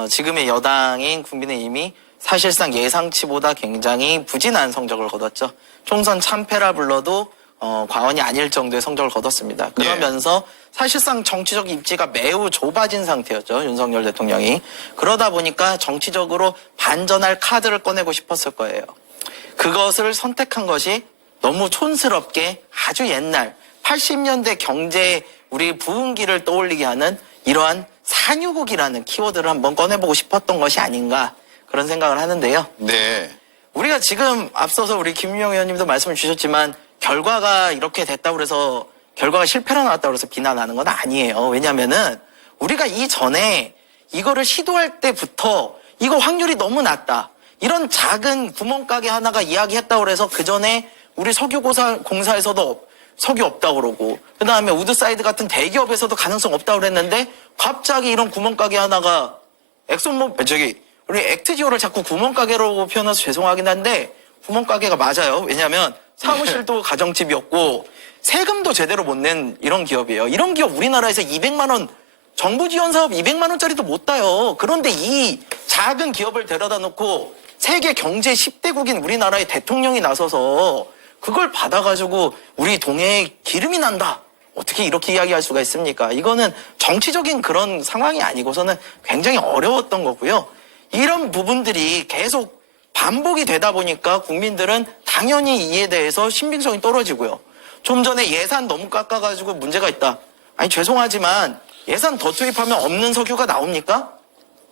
지금의 여당인 국민의힘이 사실상 예상치보다 굉장히 부진한 성적을 거뒀죠. 총선 참패라 불러도 과언이 아닐 정도의 성적을 거뒀습니다. 그러면서 사실상 정치적 입지가 매우 좁아진 상태였죠. 윤석열 대통령이. 그러다 보니까 정치적으로 반전할 카드를 꺼내고 싶었을 거예요. 그것을 선택한 것이 너무 촌스럽게 아주 옛날 80년대 경제 우리 부흥기를 떠올리게 하는 이러한 산유국이라는 키워드를 한번 꺼내보고 싶었던 것이 아닌가 그런 생각을 하는데요. 네. 우리가 지금 앞서서 우리 김유영 의원님도 말씀을 주셨지만 결과가 이렇게 됐다고 그래서 결과가 실패로 나왔다고 해서 비난하는 건 아니에요. 왜냐면은 우리가 이전에 이거를 시도할 때부터 이거 확률이 너무 낮다. 이런 작은 구멍가게 하나가 이야기했다고 해서 그 전에 우리 석유공사에서도 석유 없다고 그러고 그 다음에 우드사이드 같은 대기업에서도 가능성 없다고 그랬는데 갑자기 이런 구멍가게 하나가 우리 액트지오를 자꾸 구멍가게라고 표현해서 죄송하긴 한데 구멍가게가 맞아요. 왜냐하면 사무실도 가정집이었고 세금도 제대로 못 낸 이런 기업이에요. 이런 기업 우리나라에서 200만 원 정부 지원 사업 200만 원짜리도 못 따요. 그런데 이 작은 기업을 데려다 놓고 세계 경제 10대국인 우리나라의 대통령이 나서서 그걸 받아가지고 우리 동해에 기름이 난다. 어떻게 이렇게 이야기할 수가 있습니까? 이거는 정치적인 그런 상황이 아니고서는 굉장히 어려웠던 거고요. 이런 부분들이 계속 반복이 되다 보니까 국민들은 당연히 이에 대해서 신빙성이 떨어지고요. 좀 전에 예산 너무 깎아가지고 문제가 있다. 아니 죄송하지만 예산 더 투입하면 없는 석유가 나옵니까?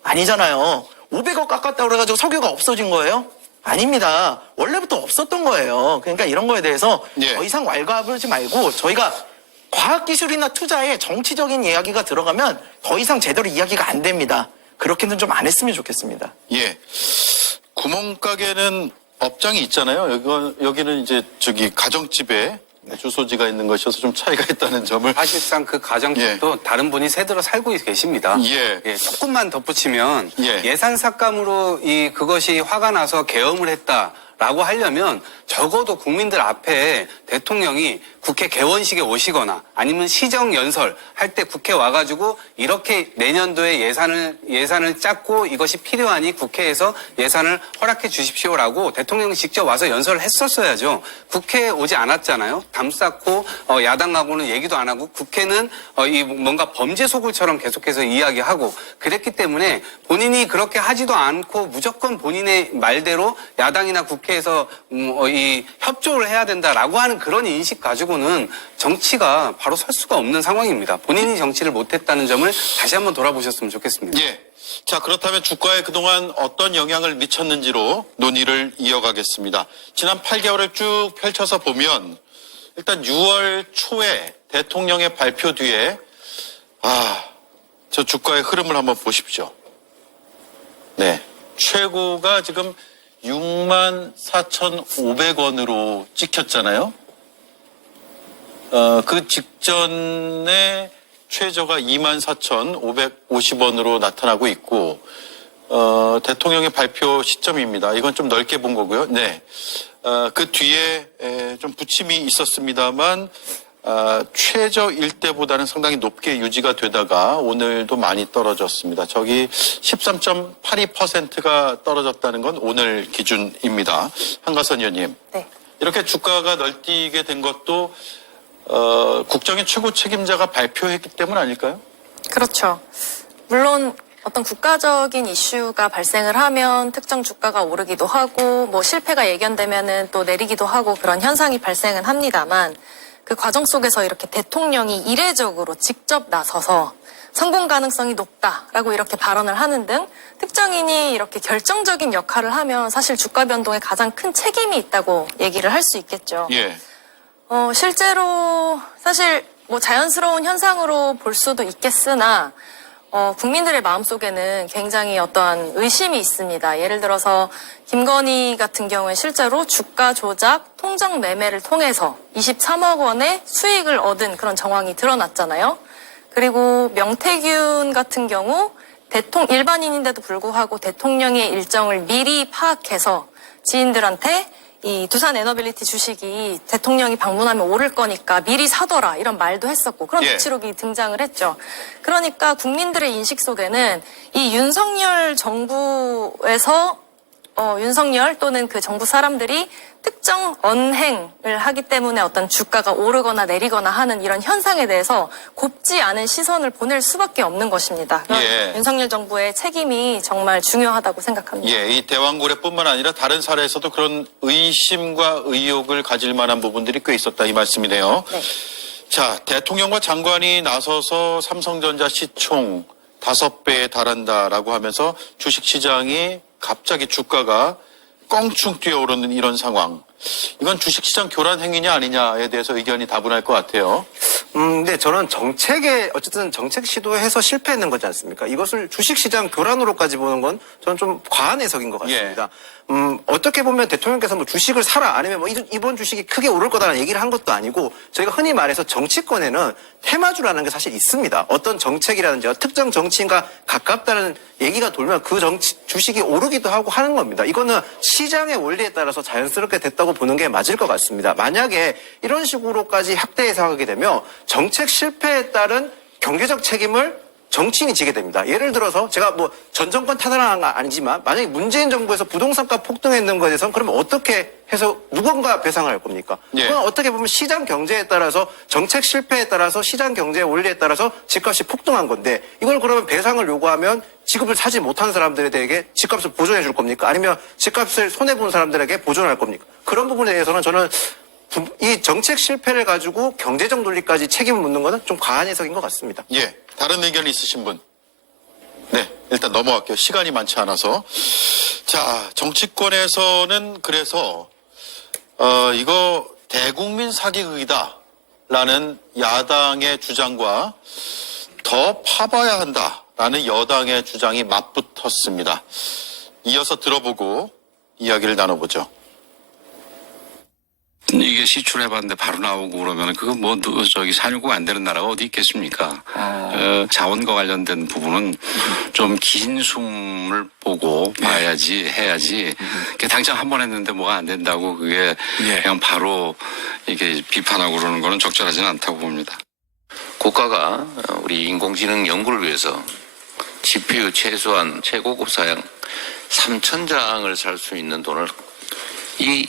아니잖아요. 500억 깎았다고 그래가지고 석유가 없어진 거예요? 아닙니다. 원래부터 없었던 거예요. 그러니까 이런 거에 대해서 더 이상 왈가불지 말고 저희가 과학기술이나 투자에 정치적인 이야기가 들어가면 더 이상 제대로 이야기가 안 됩니다. 그렇게는 좀 안 했으면 좋겠습니다. 예. 구멍가게는 업장이 있잖아요. 여기는 이제 가정집에 주소지가 있는 것이어서 좀 차이가 있다는 점을. 사실상 그 가정집도 다른 분이 새들어 살고 계십니다. 예. 조금만 덧붙이면 예. 예산 삭감으로 그것이 화가 나서 계엄을 했다라고 하려면 적어도 국민들 앞에 대통령이 국회 개원식에 오시거나 아니면 시정연설 할 때 국회 와가지고 이렇게 내년도에 예산을 짰고 이것이 필요하니 국회에서 예산을 허락해 주십시오라고 대통령이 직접 와서 연설을 했었어야죠. 국회에 오지 않았잖아요. 담쌓고 야당하고는 얘기도 안 하고 국회는 뭔가 범죄 소굴처럼 계속해서 이야기하고 그랬기 때문에 본인이 그렇게 하지도 않고 무조건 본인의 말대로 야당이나 국회에서 협조를 해야 된다라고 하는 그런 인식 가지고는 정치가 바로 설 수가 없는 상황입니다. 본인이 정치를 못했다는 점을 다시 한번 돌아보셨으면 좋겠습니다. 예. 자, 그렇다면 주가에 그동안 어떤 영향을 미쳤는지로 논의를 이어가겠습니다. 지난 8개월을 쭉 펼쳐서 보면 일단 6월 초에 대통령의 발표 뒤에 저 주가의 흐름을 한번 보십시오. 네. 최고가 지금 64,500원으로 찍혔잖아요. 그 직전에 최저가 24,550원으로 나타나고 있고, 대통령의 발표 시점입니다. 이건 좀 넓게 본 거고요. 네. 그 뒤에 좀 부침이 있었습니다만, 최저일 때보다는 상당히 높게 유지가 되다가 오늘도 많이 떨어졌습니다. 저기 13.82%가 떨어졌다는 건 오늘 기준입니다. 한가선 의원님. 네. 이렇게 주가가 널뛰게 된 것도 국정의 최고 책임자가 발표했기 때문 아닐까요? 그렇죠. 물론 어떤 국가적인 이슈가 발생을 하면 특정 주가가 오르기도 하고 뭐 실패가 예견되면은 또 내리기도 하고 그런 현상이 발생은 합니다만 그 과정 속에서 이렇게 대통령이 이례적으로 직접 나서서 성공 가능성이 높다라고 이렇게 발언을 하는 등 특정인이 이렇게 결정적인 역할을 하면 사실 주가 변동에 가장 큰 책임이 있다고 얘기를 할 수 있겠죠. 예. 실제로 사실 뭐 자연스러운 현상으로 볼 수도 있겠으나 국민들의 마음속에는 굉장히 어떠한 의심이 있습니다. 예를 들어서 김건희 같은 경우에 실제로 주가 조작, 통정 매매를 통해서 23억 원의 수익을 얻은 그런 정황이 드러났잖아요. 그리고 명태균 같은 경우 일반인인데도 불구하고 대통령의 일정을 미리 파악해서 지인들한테 이 두산 에너빌리티 주식이 대통령이 방문하면 오를 거니까 미리 사둬라 이런 말도 했었고 그런 예. 녹취록이 등장을 했죠. 그러니까 국민들의 인식 속에는 이 윤석열 정부에서 윤석열 또는 그 정부 사람들이 특정 언행을 하기 때문에 어떤 주가가 오르거나 내리거나 하는 이런 현상에 대해서 곱지 않은 시선을 보낼 수밖에 없는 것입니다. 그런 예. 윤석열 정부의 책임이 정말 중요하다고 생각합니다. 예, 이 대왕고래뿐만 아니라 다른 사례에서도 그런 의심과 의혹을 가질 만한 부분들이 꽤 있었다 이 말씀이네요. 네. 자, 대통령과 장관이 나서서 삼성전자 시총 5배에 달한다라고 하면서 주식시장이 갑자기 주가가 껑충 뛰어오르는 이런 상황. 이건 주식시장 교란 행위냐 아니냐에 대해서 의견이 다분할 것 같아요. 근데 저는 어쨌든 정책 시도해서 실패했는 거지 않습니까? 이것을 주식시장 교란으로까지 보는 건 저는 좀 과한 해석인 것 같습니다. 어떻게 보면 대통령께서 뭐 주식을 사라 아니면 뭐 이번 주식이 크게 오를 거다라는 얘기를 한 것도 아니고 저희가 흔히 말해서 정치권에는 테마주라는 게 사실 있습니다. 어떤 정책이라든지 특정 정치인과 가깝다는 얘기가 돌면 그 주식이 오르기도 하고 하는 겁니다. 이거는 시장의 원리에 따라서 자연스럽게 됐다고 보는 게 맞을 것 같습니다. 만약에 이런 식으로까지 확대 해석하게 되면 정책 실패에 따른 경제적 책임을 정치인이 지게 됩니다. 예를 들어서 제가 뭐 전 정권 타당한 건 아니지만 만약에 문재인 정부에서 부동산가 폭등했는 것에 대해서는 그러면 어떻게 해서 누군가 배상을 할 겁니까? 예. 그건 어떻게 보면 시장 경제에 따라서 정책 실패에 따라서 시장 경제의 원리에 따라서 집값이 폭등한 건데 이걸 그러면 배상을 요구하면 지급을 사지 못한 사람들에게 집값을 보존해 줄 겁니까? 아니면 집값을 손해본 사람들에게 보존할 겁니까? 그런 부분에 대해서는 저는 이 정책 실패를 가지고 경제적 논리까지 책임을 묻는 것은 좀 과한 해석인 것 같습니다. 예, 다른 의견 있으신 분? 네, 일단 넘어갈게요. 시간이 많지 않아서. 자, 정치권에서는 그래서 이거 대국민 사기극이다라는 야당의 주장과 더 파봐야 한다라는 여당의 주장이 맞붙었습니다. 이어서 들어보고 이야기를 나눠보죠. 이게 시출해봤는데 바로 나오고 그러면 그거 뭐 산유국 안 되는 나라가 어디 있겠습니까? 자원과 관련된 부분은 좀 긴 숨을 보고 봐야지 해야지. 당장 한 번 했는데 뭐가 안 된다고 그게 그냥 바로 이게 비판하고 그러는 거는 적절하지는 않다고 봅니다. 국가가 우리 인공지능 연구를 위해서 GPU 최소한 최고급 사양 3,000장을 살 수 있는 돈을 이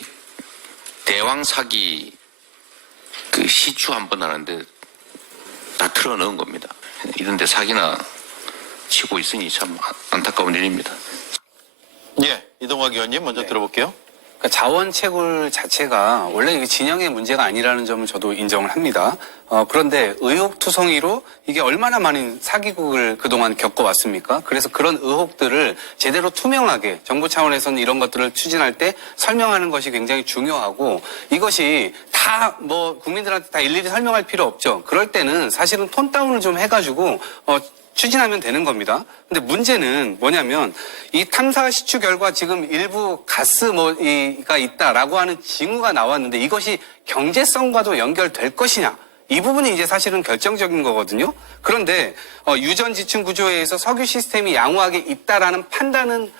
대왕 사기 그 시추 한 번 하는데 다 틀어 넣은 겁니다. 이런데 사기나 치고 있으니 참 안타까운 일입니다. 예, 이동학 의원님 먼저 들어볼게요. 그러니까 자원 채굴 자체가 원래 이게 진영의 문제가 아니라는 점을 저도 인정을 합니다. 그런데 의혹투성이로 이게 얼마나 많은 사기극을 그동안 겪어왔습니까? 그래서 그런 의혹들을 제대로 투명하게 정부 차원에서는 이런 것들을 추진할 때 설명하는 것이 굉장히 중요하고 이것이 다 뭐 국민들한테 다 일일이 설명할 필요 없죠. 그럴 때는 사실은 톤 다운을 좀 해가지고 추진하면 되는 겁니다. 근데 문제는 뭐냐면 이 탐사 시추 결과 지금 일부 가스 가 있다라고 하는 징후가 나왔는데 이것이 경제성과도 연결될 것이냐? 이 부분이 이제 사실은 결정적인 거거든요. 그런데 유전 지층 구조에 의해서 석유 시스템이 양호하게 있다라는 판단은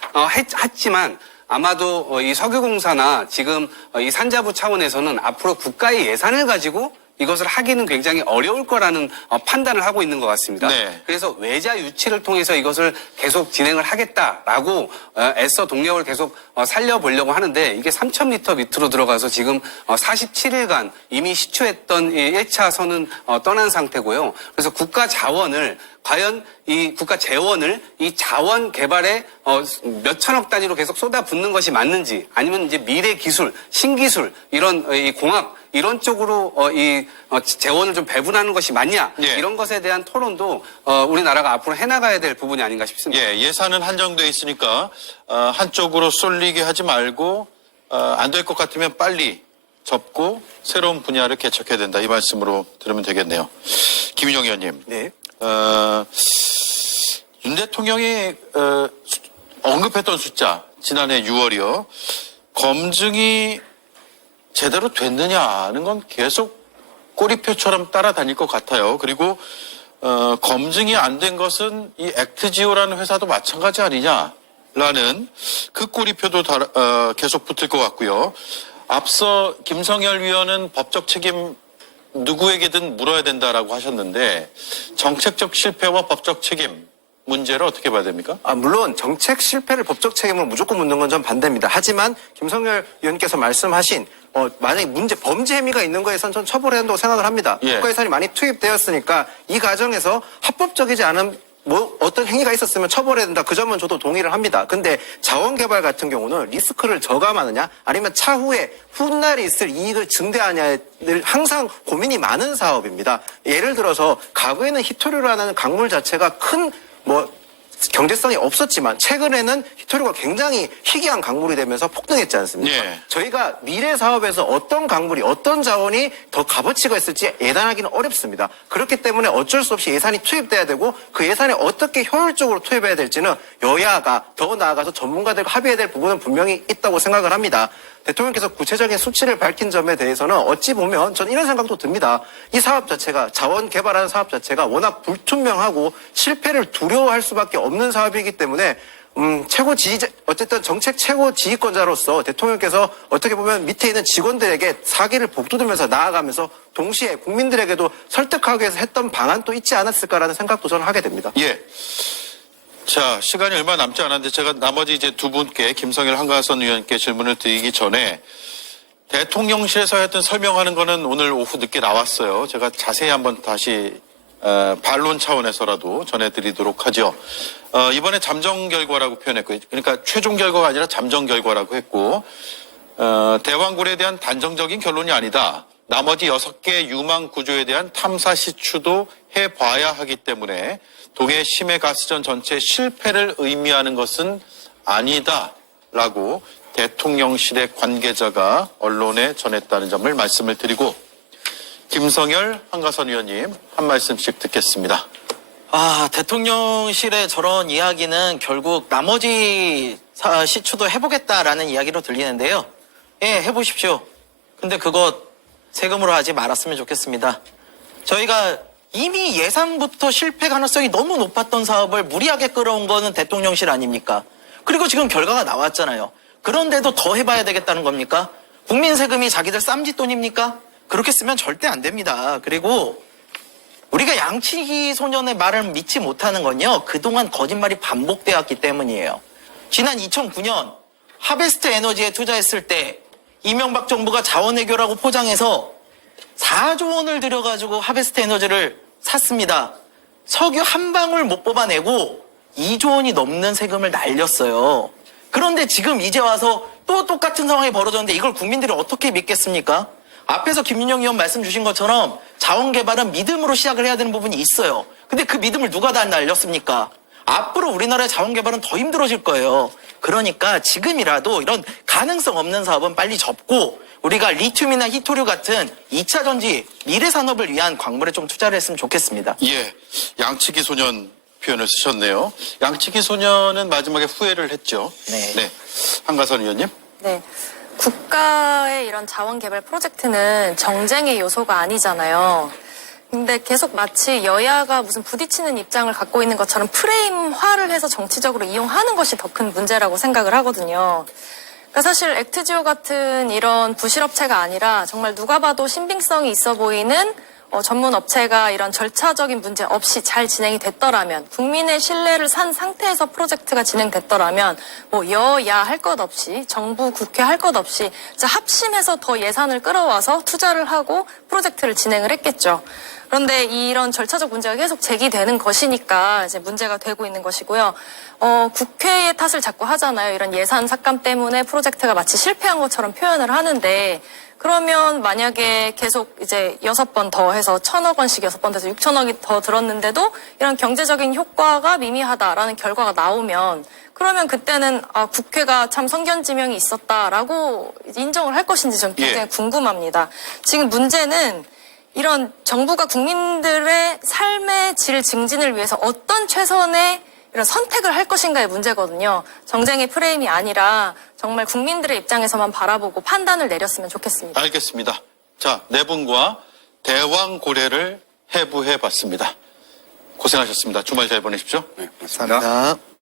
했지만 아마도 이 석유공사나 지금 이 산자부 차원에서는 앞으로 국가의 예산을 가지고 이것을 하기는 굉장히 어려울 거라는 판단을 하고 있는 것 같습니다. 네. 그래서 외자 유치를 통해서 이것을 계속 진행을 하겠다라고 애써 동력을 계속 살려보려고 하는데 이게 3,000m 밑으로 들어가서 지금 47일간 이미 시추했던 1차 선은 떠난 상태고요. 그래서 국가 자원을 과연 이 국가 재원을 이 자원 개발에 몇 천억 단위로 계속 쏟아붓는 것이 맞는지 아니면 이제 미래 기술, 신기술 이런 이 공학 이런 쪽으로 이 재원을 좀 배분하는 것이 맞냐 예. 이런 것에 대한 토론도 우리나라가 앞으로 해나가야 될 부분이 아닌가 싶습니다. 예, 예산은 한정돼 있으니까 한쪽으로 쏠리게 하지 말고 안 될 것 같으면 빨리 접고 새로운 분야를 개척해야 된다 이 말씀으로 들으면 되겠네요. 김인영 의원님. 네. 윤 대통령이 언급했던 숫자 지난해 6월이요. 검증이 제대로 됐느냐는 건 계속 꼬리표처럼 따라다닐 것 같아요. 그리고 검증이 안 된 것은 이 액트지오라는 회사도 마찬가지 아니냐. 라는 그 꼬리표도 계속 붙을 것 같고요. 앞서 김성열 위원은 법적 책임 누구에게든 물어야 된다라고 하셨는데 정책적 실패와 법적 책임 문제를 어떻게 봐야 됩니까? 물론 정책 실패를 법적 책임으로 무조건 묻는 건 전 반대입니다. 하지만 김성열 의원께서 말씀하신 만약에 범죄 혐의가 있는 거에선 전 처벌해야 한다고 생각을 합니다. 예. 국가 예산이 많이 투입되었으니까 이 과정에서 합법적이지 않은 어떤 행위가 있었으면 처벌해야 된다. 그 점은 저도 동의를 합니다. 근데 자원개발 같은 경우는 리스크를 저감하느냐 아니면 차후에 훗날에 있을 이익을 증대하냐를 항상 고민이 많은 사업입니다. 예를 들어서 과거에는 히토류라는 강물 자체가 큰 경제성이 없었지만 최근에는 히토류가 굉장히 희귀한 강물이 되면서 폭등했지 않습니까? 예. 저희가 미래 사업에서 어떤 강물이 어떤 자원이 더 값어치가 있을지 예단하기는 어렵습니다. 그렇기 때문에 어쩔 수 없이 예산이 투입돼야 되고 그 예산에 어떻게 효율적으로 투입해야 될지는 여야가 더 나아가서 전문가들과 합의해야 될 부분은 분명히 있다고 생각을 합니다. 대통령께서 구체적인 수치를 밝힌 점에 대해서는 어찌 보면 전 이런 생각도 듭니다. 이 사업 자체가 자원 개발하는 사업 자체가 워낙 불투명하고 실패를 두려워할 수밖에 없는 사업이기 때문에 어쨌든 정책 최고 지휘권자로서 대통령께서 어떻게 보면 밑에 있는 직원들에게 사기를 복돋으면서 나아가면서 동시에 국민들에게도 설득하기 위해서 했던 방안도 있지 않았을까라는 생각도 저는 하게 됩니다. 예. 자, 시간이 얼마 남지 않았는데 제가 나머지 이제 두 분께 김성열 한가선 의원께 질문을 드리기 전에 대통령실에서 했던 설명하는 거는 오늘 오후 늦게 나왔어요. 제가 자세히 한번 다시 반론 차원에서라도 전해드리도록 하죠. 이번에 잠정 결과라고 표현했고, 그러니까 최종 결과가 아니라 잠정 결과라고 했고, 대왕굴에 대한 단정적인 결론이 아니다. 나머지 6개 유망 구조에 대한 탐사 시추도 해봐야 하기 때문에 동해 심해 가스전 전체 실패를 의미하는 것은 아니다라고 대통령실의 관계자가 언론에 전했다는 점을 말씀을 드리고 김성열 한가선 의원님 한 말씀씩 듣겠습니다. 대통령실의 저런 이야기는 결국 나머지 시추도 해보겠다라는 이야기로 들리는데요. 예, 해보십시오. 근데 그거 세금으로 하지 말았으면 좋겠습니다. 저희가 이미 예상부터 실패 가능성이 너무 높았던 사업을 무리하게 끌어온 거는 대통령실 아닙니까? 그리고 지금 결과가 나왔잖아요. 그런데도 더 해봐야 되겠다는 겁니까? 국민 세금이 자기들 쌈짓돈입니까? 그렇게 쓰면 절대 안 됩니다. 그리고 우리가 양치기 소년의 말을 믿지 못하는 건요. 그동안 거짓말이 반복되었기 때문이에요. 지난 2009년 하베스트 에너지에 투자했을 때 이명박 정부가 자원외교라고 포장해서 4조 원을 들여가지고 하베스트 에너지를 샀습니다. 석유 한 방울 못 뽑아내고 2조 원이 넘는 세금을 날렸어요. 그런데 지금 이제 와서 또 똑같은 상황이 벌어졌는데 이걸 국민들이 어떻게 믿겠습니까? 앞에서 김윤영 의원 말씀 주신 것처럼 자원개발은 믿음으로 시작을 해야 되는 부분이 있어요. 근데 그 믿음을 누가 다 날렸습니까? 앞으로 우리나라의 자원개발은 더 힘들어질 거예요. 그러니까 지금이라도 이런 가능성 없는 사업은 빨리 접고 우리가 리튬이나 히토류 같은 2차 전지 미래 산업을 위한 광물에 좀 투자를 했으면 좋겠습니다. 예, 양치기 소년 표현을 쓰셨네요. 양치기 소년은 마지막에 후회를 했죠. 네. 한가선 의원님. 네. 국가의 이런 자원 개발 프로젝트는 정쟁의 요소가 아니잖아요. 근데 계속 마치 여야가 무슨 부딪히는 입장을 갖고 있는 것처럼 프레임화를 해서 정치적으로 이용하는 것이 더 큰 문제라고 생각을 하거든요. 그러니까 사실 액트지오 같은 이런 부실업체가 아니라 정말 누가 봐도 신빙성이 있어 보이는 전문 업체가 이런 절차적인 문제 없이 잘 진행이 됐더라면, 국민의 신뢰를 산 상태에서 프로젝트가 진행됐더라면 여야 할 것 없이, 정부 국회 할 것 없이 합심해서 더 예산을 끌어와서 투자를 하고 프로젝트를 진행을 했겠죠. 그런데 이런 절차적 문제가 계속 제기되는 것이니까 이제 문제가 되고 있는 것이고요. 국회의 탓을 자꾸 하잖아요. 이런 예산 삭감 때문에 프로젝트가 마치 실패한 것처럼 표현을 하는데, 그러면 만약에 계속 이제 6번 더 해서 1,000억 원씩 6번 돼서 6,000억이 더 들었는데도 이런 경제적인 효과가 미미하다라는 결과가 나오면, 그러면 그때는 국회가 참 성견지명이 있었다라고 인정을 할 것인지 좀 굉장히 궁금합니다. 지금 문제는 이런 정부가 국민들의 삶의 질 증진을 위해서 어떤 최선의 이런 선택을 할 것인가의 문제거든요. 정쟁의 프레임이 아니라 정말 국민들의 입장에서만 바라보고 판단을 내렸으면 좋겠습니다. 알겠습니다. 자, 네 분과 대왕고래를 해부해 봤습니다. 고생하셨습니다. 주말 잘 보내십시오. 네, 맞습니다.